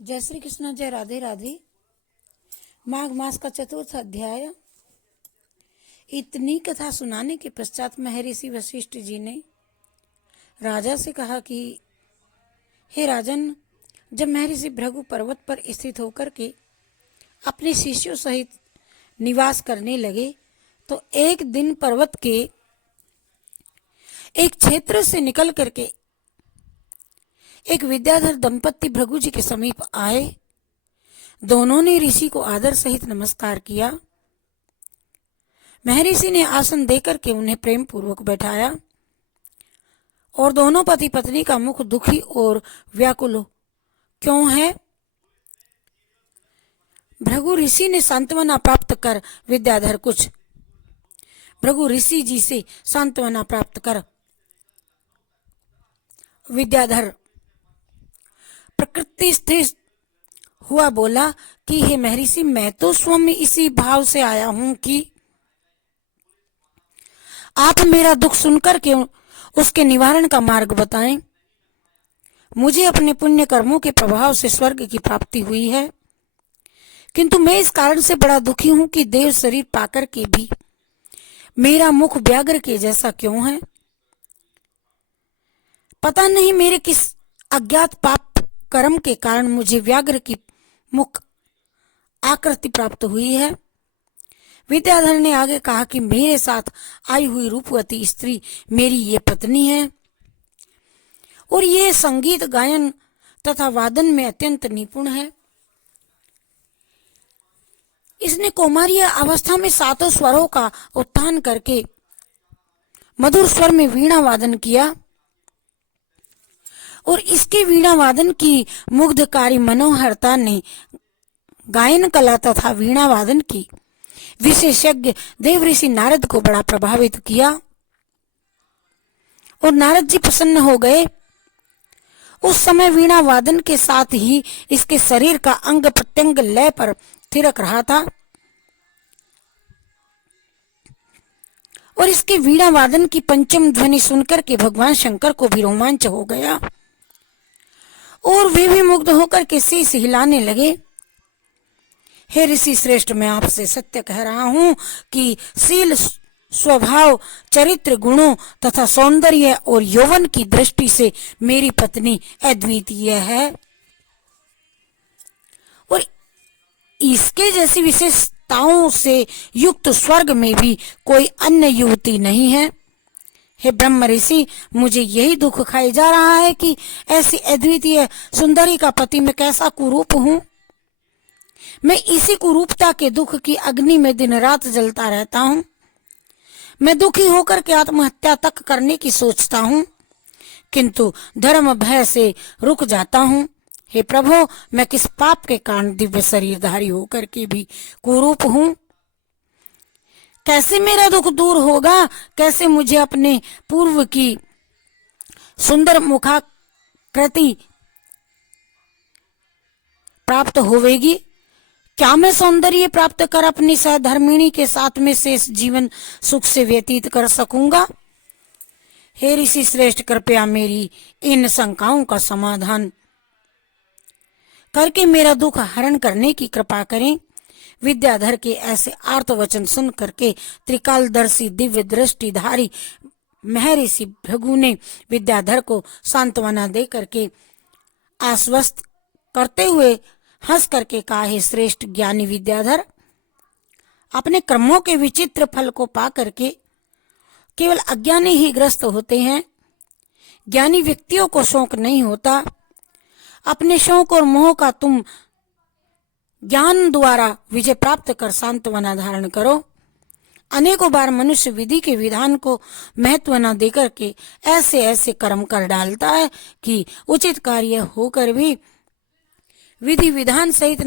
जय श्री कृष्ण, जय राधे राधे। माघ मास का चतुर्थ अध्याय। इतनी कथा सुनाने के पश्चात महर्षि वशिष्ठ जी ने राजा से कहा कि हे राजन, जब महर्षि भृगु पर्वत पर स्थित होकर के अपने शिष्यों सहित निवास करने लगे तो एक दिन पर्वत के एक क्षेत्र से निकल करके एक विद्याधर दंपत्ति भृगु जी के समीप आए। दोनों ने ऋषि को आदर सहित नमस्कार किया। महर्षि ने आसन देकर के उन्हें प्रेम पूर्वक बैठाया और दोनों पति पत्नी का मुख दुखी और व्याकुल क्यों है? भृगु ऋषि ने सांत्वना प्राप्त कर भृगु ऋषि जी से सांत्वना प्राप्त कर विद्याधर प्रकृति स्थिर हुआ बोला कि हे महर्षि, मैं तो स्वयं इसी भाव से आया हूं कि आप मेरा दुख सुनकर के उसके निवारण का मार्ग बताएं। मुझे अपने पुण्य कर्मों के प्रभाव से स्वर्ग की प्राप्ति हुई है, किंतु मैं इस कारण से बड़ा दुखी हूं कि देव शरीर पाकर के भी मेरा मुख व्याघ्र के जैसा क्यों है? पता नहीं मेरे किस अज्ञात पाप कर्म के कारण मुझे व्याघ्र की मुख आकृति प्राप्त हुई है। विद्याधर ने आगे कहा कि मेरे साथ आई हुई रूपवती स्त्री मेरी ये पत्नी है और ये संगीत गायन तथा वादन में अत्यंत निपुण है। इसने कौमार्य अवस्था में सातों स्वरों का उत्थान करके मधुर स्वर में वीणा वादन किया और इसके वीणा वादन की मुग्धकारी मनोहरता ने गायन कला तथा वीणा वादन की विशेषज्ञ देव ऋषि नारद को बड़ा प्रभावित किया और नारद जी प्रसन्न हो गए। उस समय वीणा वादन के साथ ही इसके शरीर का अंग प्रत्यंग लय पर थिरक रहा था और इसके वीणा वादन की पंचम ध्वनि सुनकर के भगवान शंकर को भी रोमांच हो गया और वे भी मुग्ध होकर के शीश हिलाने लगे। हे ऋषि श्रेष्ठ, मैं आपसे सत्य कह रहा हूं कि शील, स्वभाव, चरित्र, गुणों तथा सौंदर्य और यौवन की दृष्टि से मेरी पत्नी अद्वितीय है और इसके जैसी विशेषताओं से युक्त स्वर्ग में भी कोई अन्य युवती नहीं है। हे ब्रह्म ऋषि, मुझे यही दुख खाई जा रहा है कि ऐसी अद्वितीय सुंदरी का पति मैं कैसा कुरूप हूं। मैं इसी कुरूपता के दुख की अग्नि में दिन रात जलता रहता हूं। मैं दुखी होकर के आत्महत्या तक करने की सोचता हूं, किंतु धर्म भय से रुक जाता हूं। हे प्रभु, मैं किस पाप के कारण दिव्य शरीरधारी होकर के भी कुरूप हूं? कैसे मेरा दुख दूर होगा? कैसे मुझे अपने पूर्व की सुंदर मुखाकृति प्राप्त होवेगी? क्या मैं सौंदर्य प्राप्त कर अपनी सहधर्मिणी के साथ में शेष जीवन सुख से व्यतीत कर सकूंगा? हे ऋषि श्रेष्ठ, कृपया मेरी इन शंकाओं का समाधान करके मेरा दुख हरण करने की कृपा करें। विद्याधर के ऐसे आर्त वचन सुन करके त्रिकालदर्शी दिव्य दृष्टिधारी महर्षि भृगु ने विद्याधर को सांत्वना दे करके आश्वस्त करते हुए हंस करके कहा, हे श्रेष्ठ ज्ञानी विद्याधर, अपने कर्मों के विचित्र फल को पा करके केवल अज्ञानी ही ग्रस्त होते हैं। ज्ञानी व्यक्तियों को शौक नहीं होता। अपने शौक और मोह का तुम ज्ञान द्वारा विजय प्राप्त कर सांत्वना धारण करो। अनेकों बार मनुष्य विधि के विधान को महत्व न देकर के ऐसे ऐसे कर्म कर डालता है कि उचित कार्य होकर भी विधि विधान सहित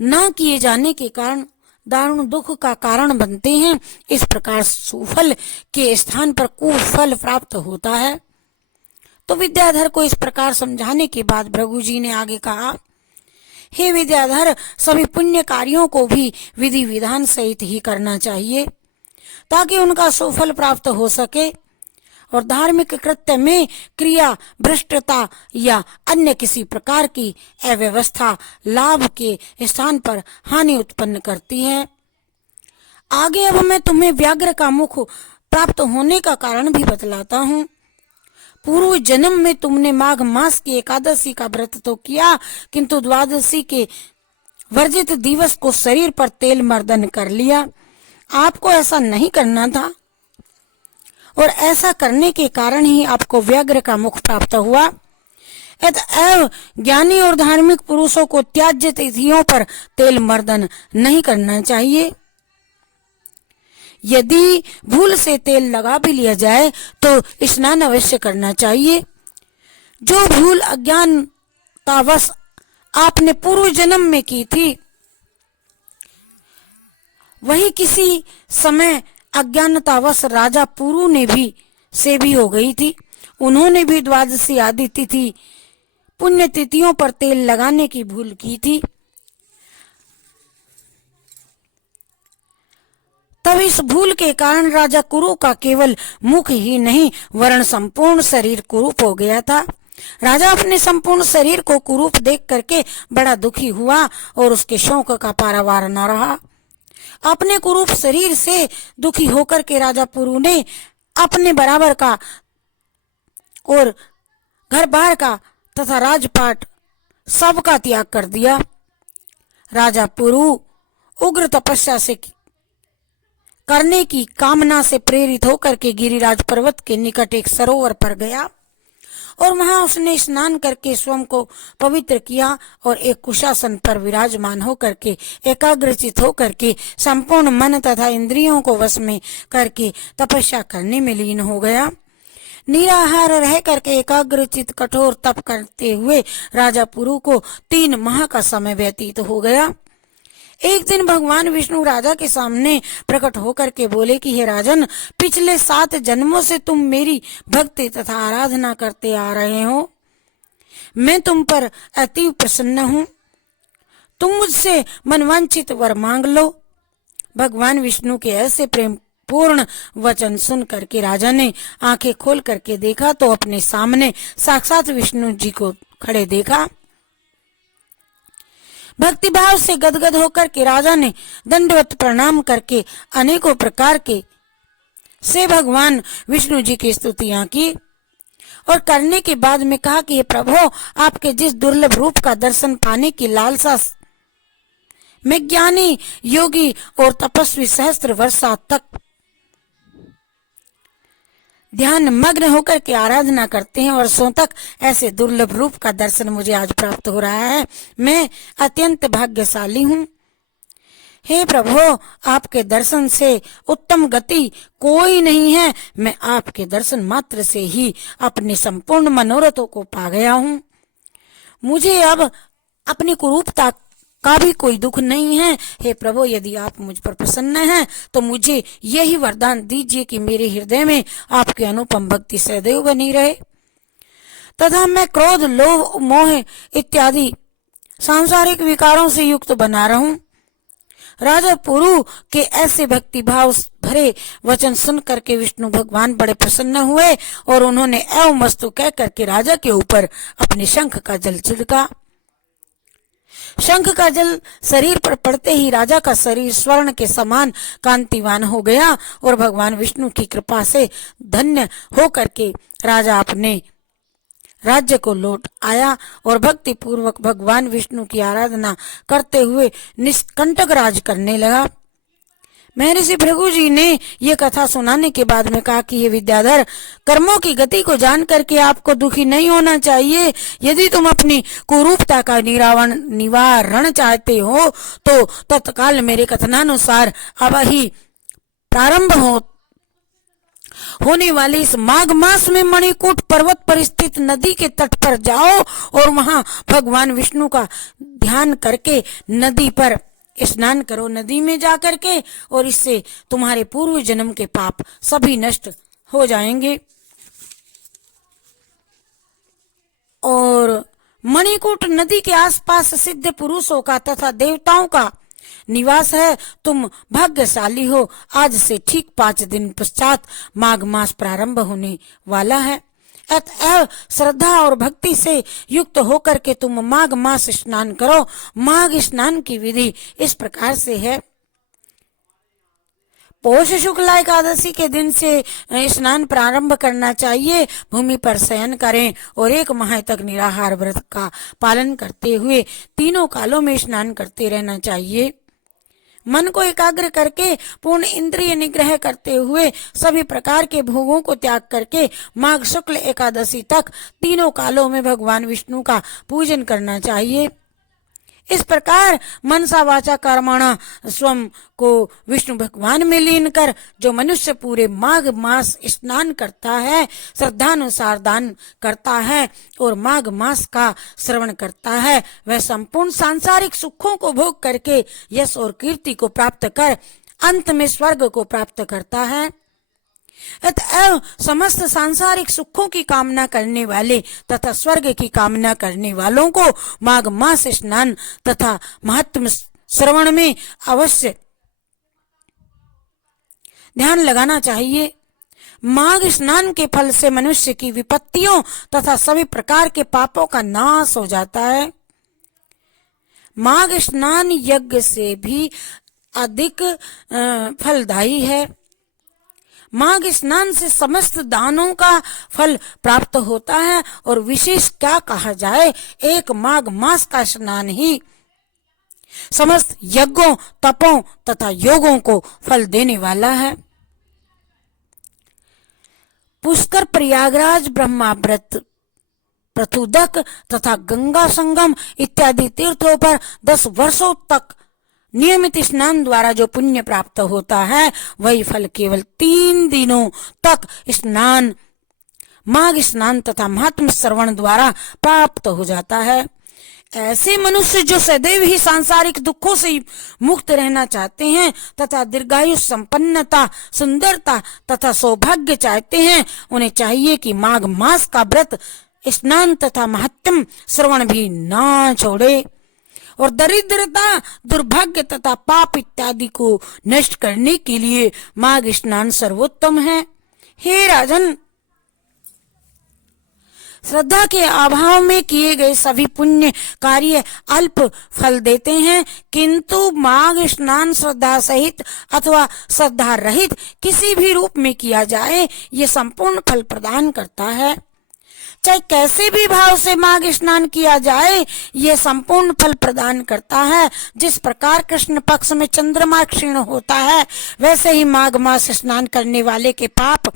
न किए जाने के कारण दारुण दुख का कारण बनते हैं। इस प्रकार सुफल के स्थान पर कुफल प्राप्त होता है। तो विद्याधर को इस प्रकार समझाने के बाद भृगु जी ने आगे कहा, हे विद्याधर, सभी पुण्य कार्यों को भी विधि विधान सहित ही करना चाहिए ताकि उनका सुफल प्राप्त हो सके और धार्मिक कृत्य में क्रिया भ्रष्टता या अन्य किसी प्रकार की अव्यवस्था लाभ के स्थान पर हानि उत्पन्न करती है। आगे अब मैं तुम्हें व्याघ्र का मुख प्राप्त होने का कारण भी बतलाता हूँ। पूर्व जन्म में तुमने माघ मास की एकादशी का व्रत तो किया, किंतु द्वादशी के वर्जित दिवस को शरीर पर तेल मर्दन कर लिया। आपको ऐसा नहीं करना था और ऐसा करने के कारण ही आपको व्याघ्र का मुख प्राप्त हुआ। अतएव ज्ञानी और धार्मिक पुरुषों को त्याज्य तिथियों पर तेल मर्दन नहीं करना चाहिए। यदि भूल से तेल लगा भी लिया जाए तो स्नान अवश्य करना चाहिए। जो भूल अज्ञानतावश आपने पूर्व जन्म में की थी, वही किसी समय अज्ञानतावश राजा पुरु ने भी हो गई थी। उन्होंने भी द्वादशी आदि तिथि पुण्य तिथियों पर तेल लगाने की भूल की थी। तब इस भूल के कारण राजा कुरु का केवल मुख ही नहीं वरन संपूर्ण शरीर कुरूप हो गया था। राजा अपने संपूर्ण शरीर को कुरूप देख करके बड़ा दुखी हुआ और उसके शोक का पारावार न रहा। अपने कुरूप शरीर से दुखी होकर के राजा पुरु ने अपने बराबर का और घर बार का तथा राजपाट सबका त्याग कर दिया। राजा पुरु उग्र तपस्या से करने की कामना से प्रेरित होकर के गिरिराज पर्वत के निकट एक सरोवर पर गया और वहां उसने स्नान करके स्वयं को पवित्र किया और एक कुशासन पर विराजमान होकर के एकाग्रचित होकर के संपूर्ण मन तथा इंद्रियों को वश में करके तपस्या करने में लीन हो गया। निराहार रह करके एकाग्रचित कठोर तप करते हुए राजा पुरु को 3 माह का समय व्यतीत हो गया। एक दिन भगवान विष्णु राजा के सामने प्रकट होकर के बोले कि हे राजन, पिछले 7 जन्मों से तुम मेरी भक्ति तथा आराधना करते आ रहे हो। मैं तुम पर अति प्रसन्न हूँ। तुम मुझसे मनवांछित वर मांग लो। भगवान विष्णु के ऐसे प्रेम पूर्ण वचन सुन करके राजा ने आंखें खोल करके देखा तो अपने सामने साक्षात विष्णु जी को खड़े देखा। भक्तिभाव से गदगद होकर के राजा ने दंडवत प्रणाम करके अनेकों प्रकार के से भगवान विष्णु जी की स्तुतियां की और करने के बाद में कहा कि हे प्रभु, आपके जिस दुर्लभ रूप का दर्शन पाने की लालसा में ज्ञानी योगी और तपस्वी सहस्त्र वर्षा तक ध्यान मग्न होकर के आराधना करते हैं, वर्षों तक ऐसे दुर्लभ रूप का दर्शन मुझे आज प्राप्त हो रहा है। मैं अत्यंत भाग्यशाली हूँ। हे प्रभु, आपके दर्शन से उत्तम गति कोई नहीं है। मैं आपके दर्शन मात्र से ही अपने संपूर्ण मनोरथों को पा गया हूँ। मुझे अब अपनी कुरूपता का भी कोई दुख नहीं है। हे प्रभु, यदि आप मुझ पर प्रसन्न हैं तो मुझे यही वरदान दीजिए कि मेरे हृदय में आपकी अनुपम भक्ति सदैव बनी रहे तथा मैं क्रोध, लोभ, मोह इत्यादि सांसारिक विकारों से युक्त बना रहूं। राजा पुरु के ऐसे भक्ति भाव भरे वचन सुन करके विष्णु भगवान बड़े प्रसन्न हुए और उन्होंने एवं वस्तु कह करके राजा के ऊपर अपने शंख का जल छिड़का। शंख का जल शरीर पर पड़ते ही राजा का शरीर स्वर्ण के समान कांतिवान हो गया और भगवान विष्णु की कृपा से धन्य होकर के राजा अपने राज्य को लौट आया और भक्ति पूर्वक भगवान विष्णु की आराधना करते हुए निष्कंटक राज करने लगा। महर्षि भृगु जी ने ये कथा सुनाने के बाद में कहा कि ये विद्याधर, कर्मों की गति को जान करके आपको दुखी नहीं होना चाहिए। यदि तुम अपनी कुरूपता का निवारण चाहते हो तो तत्काल मेरे कथनानुसार अब ही प्रारंभ होने वाले इस माघ मास में मणिकूट पर्वत पर स्थित नदी के तट पर जाओ और वहां भगवान विष्णु का ध्यान करके नदी पर स्नान करो। नदी में जा करके, और इससे तुम्हारे पूर्व जन्म के पाप सभी नष्ट हो जाएंगे। और मणिकूट नदी के आसपास सिद्ध पुरुषों का तथा देवताओं का निवास है। तुम भाग्यशाली हो। आज से ठीक 5 दिन पश्चात माघ मास प्रारंभ होने वाला है। अतएव श्रद्धा और भक्ति से युक्त होकर के तुम माघ मास स्नान करो। माघ स्नान की विधि इस प्रकार से है। पौष शुक्ला एकादशी के दिन से स्नान प्रारंभ करना चाहिए। भूमि पर शयन करें और 1 माह तक निराहार व्रत का पालन करते हुए तीनों कालों में स्नान करते रहना चाहिए। मन को एकाग्र करके पूर्ण इंद्रिय निग्रह करते हुए सभी प्रकार के भोगों को त्याग करके माघ शुक्ल एकादशी तक तीनों कालों में भगवान विष्णु का पूजन करना चाहिए। इस प्रकार मनसा वाचा कर्मणा स्वयं को विष्णु भगवान में लीन कर जो मनुष्य पूरे माघ मास स्नान करता है, श्रद्धानुसार दान करता है और माघ मास का श्रवण करता है, वह संपूर्ण सांसारिक सुखों को भोग करके यश और कीर्ति को प्राप्त कर अंत में स्वर्ग को प्राप्त करता है। अतएव समस्त सांसारिक सुखों की कामना करने वाले तथा स्वर्ग की कामना करने वालों को माघ मास स्नान तथा महात्म श्रवण में अवश्य ध्यान लगाना चाहिए। माघ स्नान के फल से मनुष्य की विपत्तियों तथा सभी प्रकार के पापों का नाश हो जाता है। माघ स्नान यज्ञ से भी अधिक फलदायी है। माघ स्नान से समस्त दानों का फल प्राप्त होता है और विशेष क्या कहा जाए, एक माघ मास का स्नान ही समस्त यज्ञों तपों तथा योगों को फल देने वाला है। पुष्कर, प्रयागराज, ब्रह्माव्रत, पृथुदक तथा गंगा संगम इत्यादि तीर्थों पर 10 वर्षों तक नियमित स्नान द्वारा जो पुण्य प्राप्त होता है, वही फल केवल 3 दिनों तक स्नान, माघ स्नान तथा महात्म श्रवण द्वारा प्राप्त हो जाता है। ऐसे मनुष्य जो सदैव ही सांसारिक दुखों से मुक्त रहना चाहते हैं तथा दीर्घायु, संपन्नता, सुंदरता तथा सौभाग्य चाहते हैं, उन्हें चाहिए कि माघ मास का व्रत, स्नान तथा महात्म श्रवण भी ना छोड़े और दरिद्रता, दुर्भाग्य तथा पाप इत्यादि को नष्ट करने के लिए माघ स्नान सर्वोत्तम है। हे राजन, श्रद्धा के अभाव में किए गए सभी पुण्य कार्य अल्प फल देते हैं, किंतु माघ स्नान श्रद्धा सहित अथवा श्रद्धा रहित किसी भी रूप में किया जाए, ये संपूर्ण फल प्रदान करता है। चाहे कैसे भी भाव से माघ स्नान किया जाए, ये संपूर्ण फल प्रदान करता है। जिस प्रकार कृष्ण पक्ष में चंद्रमा क्षीण होता है, वैसे ही माघ मास स्नान करने वाले के पाप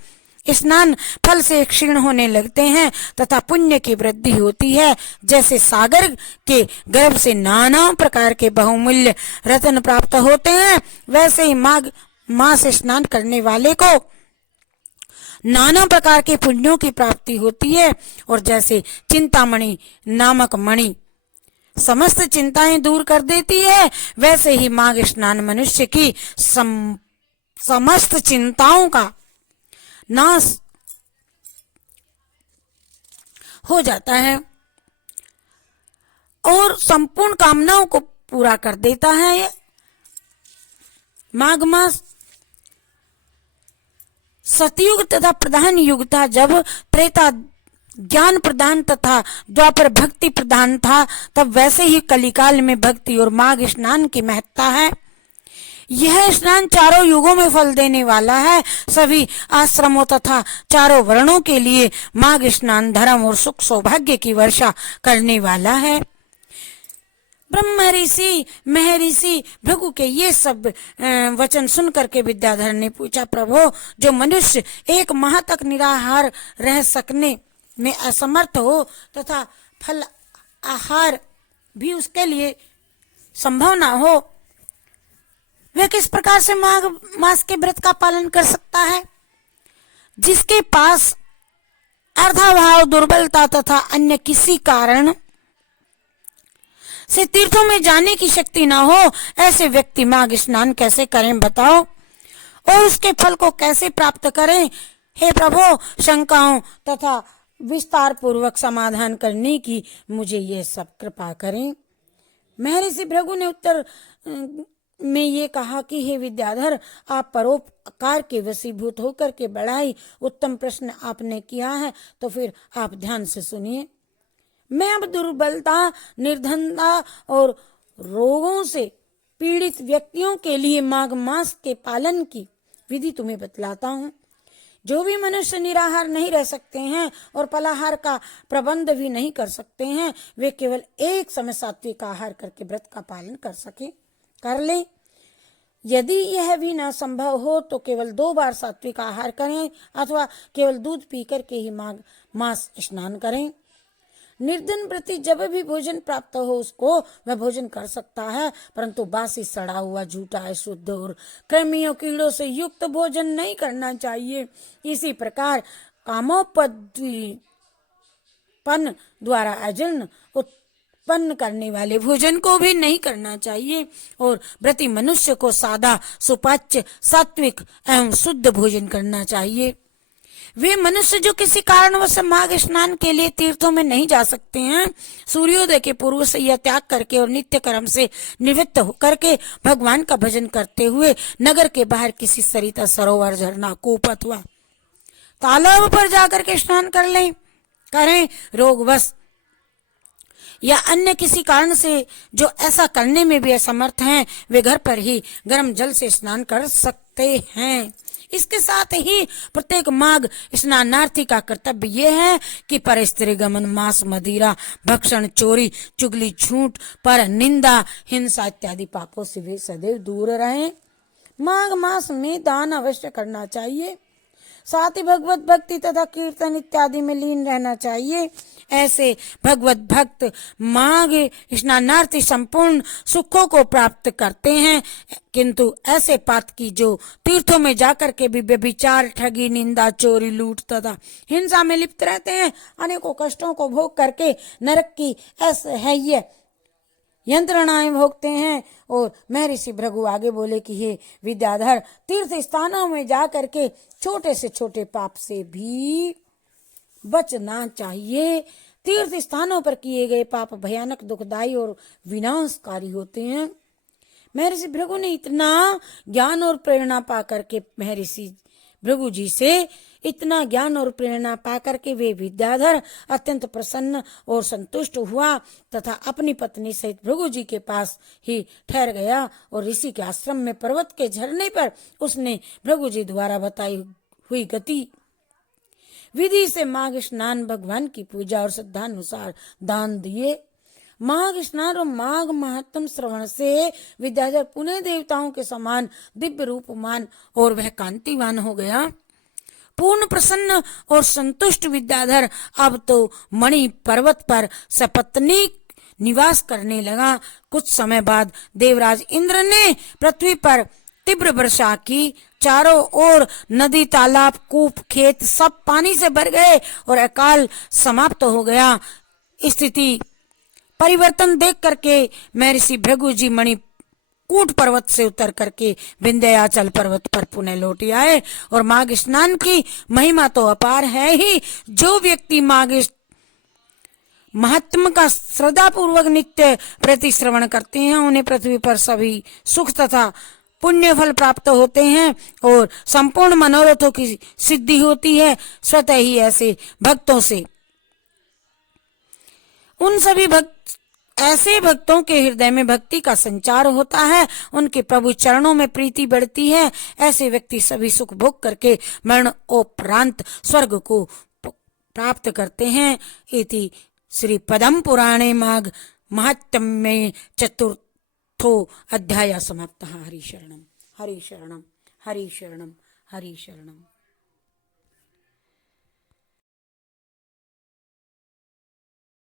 स्नान फल से क्षीण होने लगते हैं तथा पुण्य की वृद्धि होती है। जैसे सागर के गर्भ से नाना प्रकार के बहुमूल्य रत्न प्राप्त होते हैं, वैसे ही माघ मास स्नान करने वाले को नाना प्रकार के पुण्यों की प्राप्ति होती है। और जैसे चिंतामणि नामक मणि समस्त चिंताएं दूर कर देती है, वैसे ही माघ स्नान मनुष्य की समस्त चिंताओं का नाश हो जाता है और संपूर्ण कामनाओं को पूरा कर देता है। माघ मास सतयुग तथा प्रधान युग था, जब त्रेता ज्ञान प्रदान तथा द्वापर भक्ति प्रदान था, तब वैसे ही कलिकाल में भक्ति और माघ स्नान की महत्ता है। यह स्नान चारों युगों में फल देने वाला है। सभी आश्रमों तथा चारों वर्णों के लिए माघ स्नान धर्म और सुख सौभाग्य की वर्षा करने वाला है। ब्रह्म ऋषि महर्षि भृगु के ये सब वचन सुन करके विद्याधर ने पूछा, प्रभो, जो मनुष्य 1 माह तक निराहार रह सकने में असमर्थ हो तथा फल आहार भी उसके लिए संभव ना हो, वह किस प्रकार से माघ मास के व्रत का पालन कर सकता है? जिसके पास अर्धाभाव, दुर्बलता तथा अन्य किसी कारण से तीर्थों में जाने की शक्ति ना हो, ऐसे व्यक्ति माघ स्नान कैसे करें बताओ, और उसके फल को कैसे प्राप्त करें? हे प्रभु, शंकाओं तथा विस्तार पूर्वक समाधान करने की मुझे यह सब कृपा करें। महर्षि भृगु ने उत्तर में ये कहा कि हे विद्याधर, आप परोपकार के वशीभूत होकर के बड़ा ही उत्तम प्रश्न आपने किया है, तो फिर आप ध्यान से सुनिए। मैं अब दुर्बलता, निर्धनता और रोगों से पीड़ित व्यक्तियों के लिए माघ मास के पालन की विधि तुम्हें बतलाता हूँ। जो भी मनुष्य निराहार नहीं रह सकते हैं और फलाहार का प्रबंध भी नहीं कर सकते हैं, वे केवल एक समय सात्विक आहार करके व्रत का पालन कर ले। यदि यह भी न संभव हो तो केवल 2 बार सात्विक आहार करें अथवा केवल दूध पी करके ही माघ मास स्नान करें। निर्धन व्रती जब भी भोजन प्राप्त हो उसको वह भोजन कर सकता है, परंतु बासी, सड़ा हुआ, झूठा, अशुद्ध और कृमियों कीड़ों से युक्त भोजन नहीं करना चाहिए। इसी प्रकार कामोपदीपन द्वारा अजीर्ण उत्पन्न करने वाले भोजन को भी नहीं करना चाहिए और व्रती मनुष्य को सादा, सुपाच्य, सात्विक एवं शुद्ध भोजन करना चाहिए। वे मनुष्य जो किसी कारणवश माघ स्नान के लिए तीर्थों में नहीं जा सकते हैं, सूर्योदय के पूर्व से यह त्याग करके और नित्य कर्म से निवृत्त होकर के भगवान का भजन करते हुए नगर के बाहर किसी सरिता, सरोवर, झरना, कूप अथवा तालाब पर जाकर के स्नान करें। रोगवश या अन्य किसी कारण से जो ऐसा करने में भी असमर्थ हैं, वे घर पर ही गर्म जल से स्नान कर सकते हैं। इसके साथ ही प्रत्येक माघ स्नानार्थी का कर्तव्य यह है कि पर स्त्री गमन, मांस, मदिरा, भक्षण, चोरी, चुगली, झूठ, पर निंदा, हिंसा इत्यादि पापों से वे सदैव दूर रहें। माघ मास में दान अवश्य करना चाहिए, साथ ही भगवत भक्ति तथा कीर्तन इत्यादि में लीन रहना चाहिए। ऐसे भगवत भक्त माघ स्नानार्थी संपूर्ण सुखों को प्राप्त करते हैं, किंतु ऐसे पातकी जो तीर्थों में जाकर के भी व्यभिचार, ठगी, निंदा, चोरी, लूट तथा हिंसा में लिप्त रहते हैं, अनेकों कष्टों को भोग करके नरक की असह्य यंत्रणाएं भोगते हैं। और महर्षि भृगु आगे बोले कि हे विद्याधर, तीर्थ स्थानों में जा करके छोटे से छोटे पाप से भी बचना चाहिए। तीर्थ स्थानों पर किए गए पाप भयानक, दुखदायी और विनाशकारी होते हैं। महर्षि भृगु ने इतना ज्ञान और प्रेरणा पा करके महर्षि भृगु जी से इतना ज्ञान और प्रेरणा पाकर के वे विद्याधर अत्यंत प्रसन्न और संतुष्ट हुआ तथा अपनी पत्नी सहित भृगु जी के पास ही ठहर गया और ऋषि के आश्रम में पर्वत के झरने पर उसने भृगु जी द्वारा बताई हुई गति विधि से माघ स्नान, भगवान की पूजा और श्रद्धानुसार दान दिए। माघ स्नान और माघ महात्म श्रवण से विद्याधर पुनः देवताओं के समान दिव्य रूपमान और वह कांतिवान हो गया। पूर्ण प्रसन्न और संतुष्ट विद्याधर अब तो मणि पर्वत पर सपत्नी निवास करने लगा। कुछ समय बाद देवराज इंद्र ने पृथ्वी पर तीव्र वर्षा की। चारों ओर नदी, तालाब, कूप, खेत सब पानी से भर गए और अकाल समाप्त हो गया। स्थिति परिवर्तन देख करके महर्षि भृगु जी मणिकूट पर्वत से उतर करके विंध्याचल पर्वत पर पुनः लौट आए। और माघ स्नान की महिमा तो अपार है ही। जो व्यक्ति माघ महात्म का श्रद्धा पूर्वक नित्य प्रति श्रवण करते हैं, उन्हें पृथ्वी पर सभी सुख तथा पुण्य फल प्राप्त होते हैं और संपूर्ण मनोरथों की सिद्धि होती है। स्वतः ही ऐसे भक्तों से उन सभी ऐसे भक्तों के हृदय में भक्ति का संचार होता है, उनके प्रभु चरणों में प्रीति बढ़ती है। ऐसे व्यक्ति सभी सुख भोग करके मरण उपरांत स्वर्ग को प्राप्त करते हैं। इति श्री पद्म पुराणे माघ महात्म्ये चतुर्थो अध्याय समाप्तः। हरि शरणम, हरि शरणम, हरि शरणम, हरि शरणम।